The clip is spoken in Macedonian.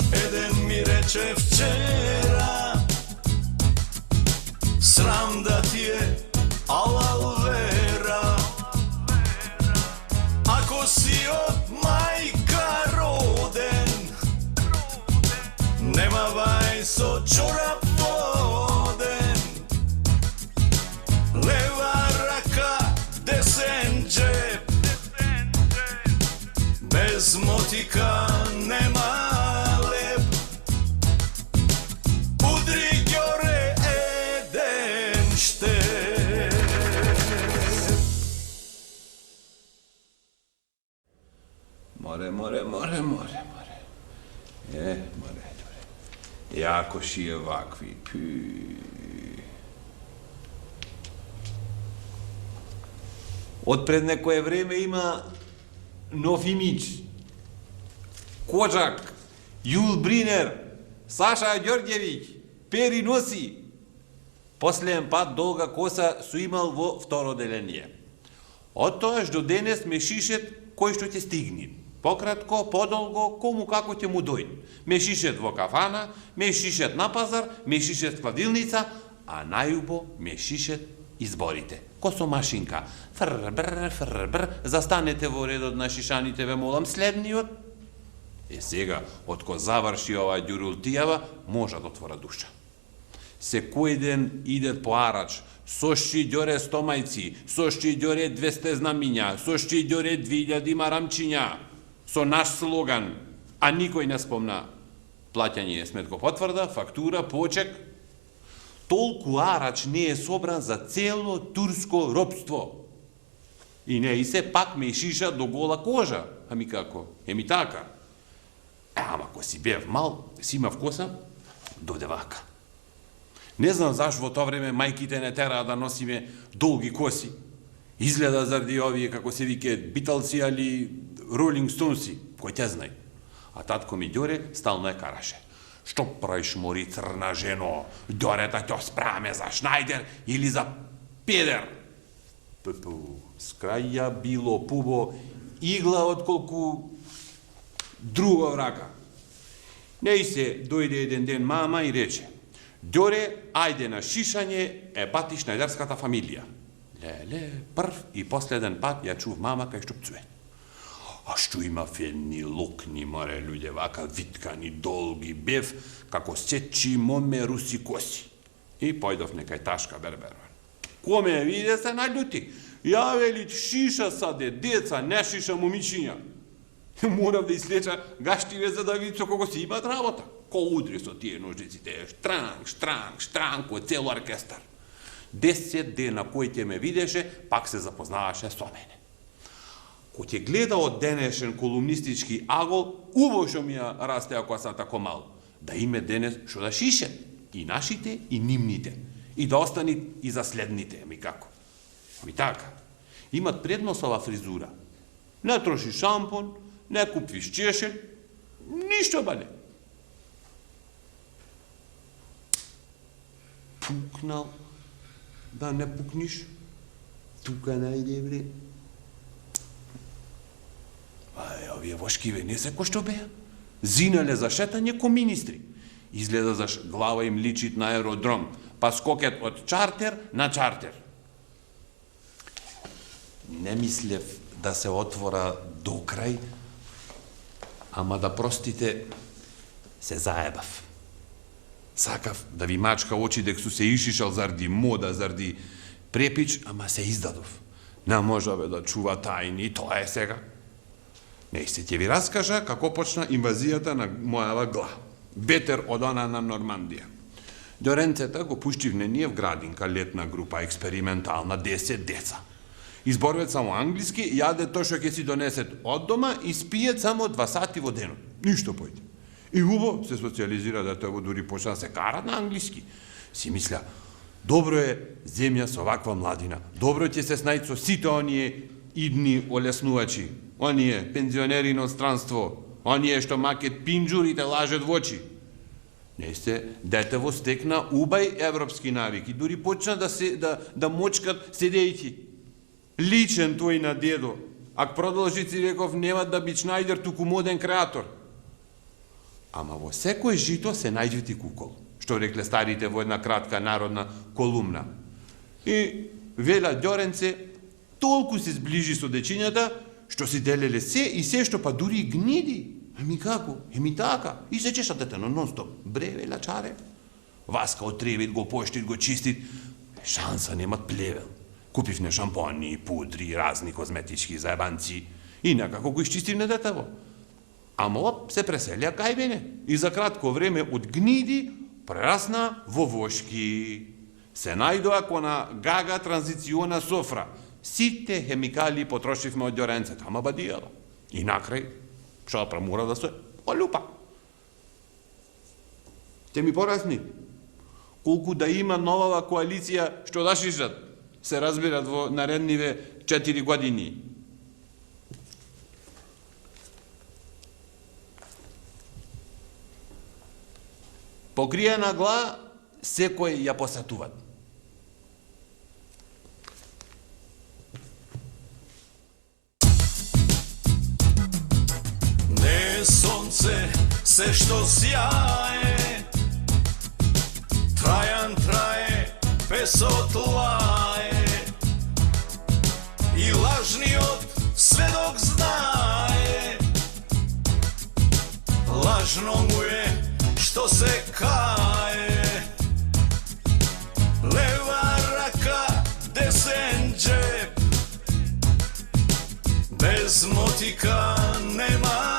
Eden mi reče včera, sram da ti je aloe vera. Ako si od majka roden, nema vajso čorap voden. Leva raka, desen džep, bez motika nema lep. Udri gjore Eden štep. More. Jako si je ovakvi. Отпред некое време има нов имидж. Коджак, Юл Бринер, Саша Ѓорѓевиќ, пери носи. Последен пат долга коса су имал во второ деление. Од тоаш до денес ме шишет кој што ќе стигне. Пократко, подолго, кому како ќе му дојде. Ме шишет во кафана, ме шишет на пазар, ме шишет складилница, а најубо ме шишет изборите. Ко со машинка. Фр-бр, застанете во редот на шишаните, ве молам, следниот. Сега, отко заврши оваа ѓурултијава, може да отвора душа. Секој ден идет по арач, со шидјоре стомајци, со шидјоре 200 знамиња, со шидјоре 2000 марамчиња, со наш слоган, а никој не спомна плаќање сметко потврда, фактура, почек. Толку арач не е собран за цело турско робство. И не, и се пак ме шиша до гола кожа. Ами како? Еми така. Ама ко си бев мал, си имав коса, дојде вака. Не знам зашто во тоа време мајките не тераа да носиме долги коси. Изгледа заради овие, како се вике, Битълси али Ролинг Стоунси, кој те знај. А татко ми Ѓоре стално е караше. Што правиш, мори црна жено? Ѓоре да ќе справаме за Шнајдер или за педер? Скраја било пубо, игла отколку друго врака. Не и се дојде еден ден мама и рече: Ѓоре, ајде на шишање, е пати шнајдерската фамилија. Леле, прв и последен пат ја чув мама кај што пцуе. А што има федни локни, море, луѓе, вака виткани, долги, бев, како сечи моме руси коси. И појдов некај Ташка Берберова. Ко ме виде се наљути. Ја вели, шиша саде, деца, не шиша момичиња. Морав даислеча гаштиве за да види со кого си имат работа. Ко удри со тие ножиците, штранг, кој цел оркестар. 10 дена кој ќе ме видеше, пак се запознаваше со мене. Кој ќе гледа од денешен колумнистички агол, убаво што ми ја растеа кога сам тако мал. Да име денес што да шише. И нашите, и нимните. И да остани и за следните, ми како. Ми така. Имат предност ова фризура. Не троши шампон, не купвиш чешель, ништо бале. Пукнал, да не пукниш, тука најде бре. Овие вошкиве не се кој што беа. Зинале за шетање ко министри. Изгледа заш глава им личит на аеродром, па скокет од чартер на чартер. Не мислев да се отвора до крај, ама да простите, се заебав. Сакав да ви мачка очи дек су се ишишал заради мода, заради препич, ама се издадов. Не можаве да чува тајни, тоа е сега. Не, се ќе ви раскажа како почна инвазијата на мојава глава. Бетер од она на Нормандија. Доренцета го пуштивне ние в градинка, летна група, експериментална, 10 деца. Изборвет само англиски, јаде тоа што ќе си донесет од дома и спиет само 2 сати во денот. Ништо појде. И убаво се социализира да тоа дури почна да се карат на англиски. Си мисля, добро е земја со ваква младина. Добро ќе се снајд со сите оние идни олеснувачи. Оние пензионери иностранство, оние што макет пинџурите лажет во очи. Не се, детево стекна убај европски навики, дури почна да мочкат седејќи. Личен тој на дедо, ак продолжи си реков нема да би Шнајдер, туку моден креатор. Ама во секое жито се најдвити кукол, што рекле старите во една кратка народна колумна. И вела Ѓоренце, толку се зближи со дечињата, што си делеле се и се што па дури и гниди. Еми како? Еми така. И се чеша детено нон-стоп. Бре, вела Чаре. Васка отревит, го поштит, го чистит. Шанса немат плевел. Купивне шампони, пудри, разни козметички заебанци. И некако го изчистив на детево. Ама оп, се преселија кај мене. И за кратко време од гниди прерасна во вошки. Се најдоа кона гага транзициона софра. Сите хемикали потрошивме од Ѓоренцето, ама бадијало. И накрај, шапра мора да се олупа. Те ми порасни. Колку да има новава коалиција, што да шишат, се разбират во наредниве 4 години. Покриена гла, секој ја посатуват. Не сонце, се што сјае, Трајан трае, песот лае, и лажниот сведок знае. Лажно му е што се кае, лева рака, десен джеп, без мотика нема